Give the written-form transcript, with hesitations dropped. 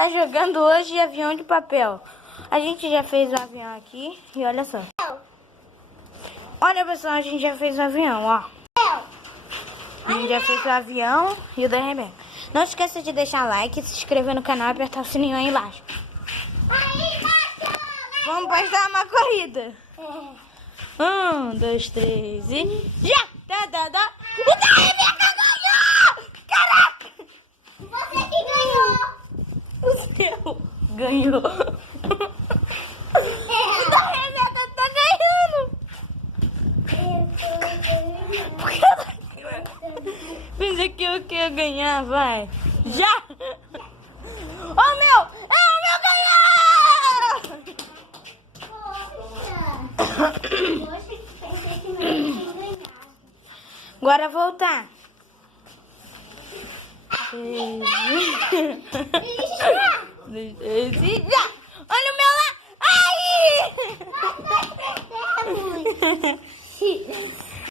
tá jogando hoje avião de papel. A gente já fez o avião aqui e olha só. Olha, pessoal, a gente já fez o avião, ó. A gente já fez o avião e o da Rebeca. Não esqueça de deixar like, se inscrever no canal e apertar o sininho aí embaixo. Vamos postar uma corrida. 1, 2, 3 e... Já! O da Rebeca ganhou! Caraca! Você que ganhou! O seu ganhou. O da Rebeca tá ganhando. Pensei que eu ia ganhar, vai. Já! Ó o meu! É o meu ganhou! Poxa, pensei que não ia ganhar. Agora voltar. Já! Olha o meu lá! Ai!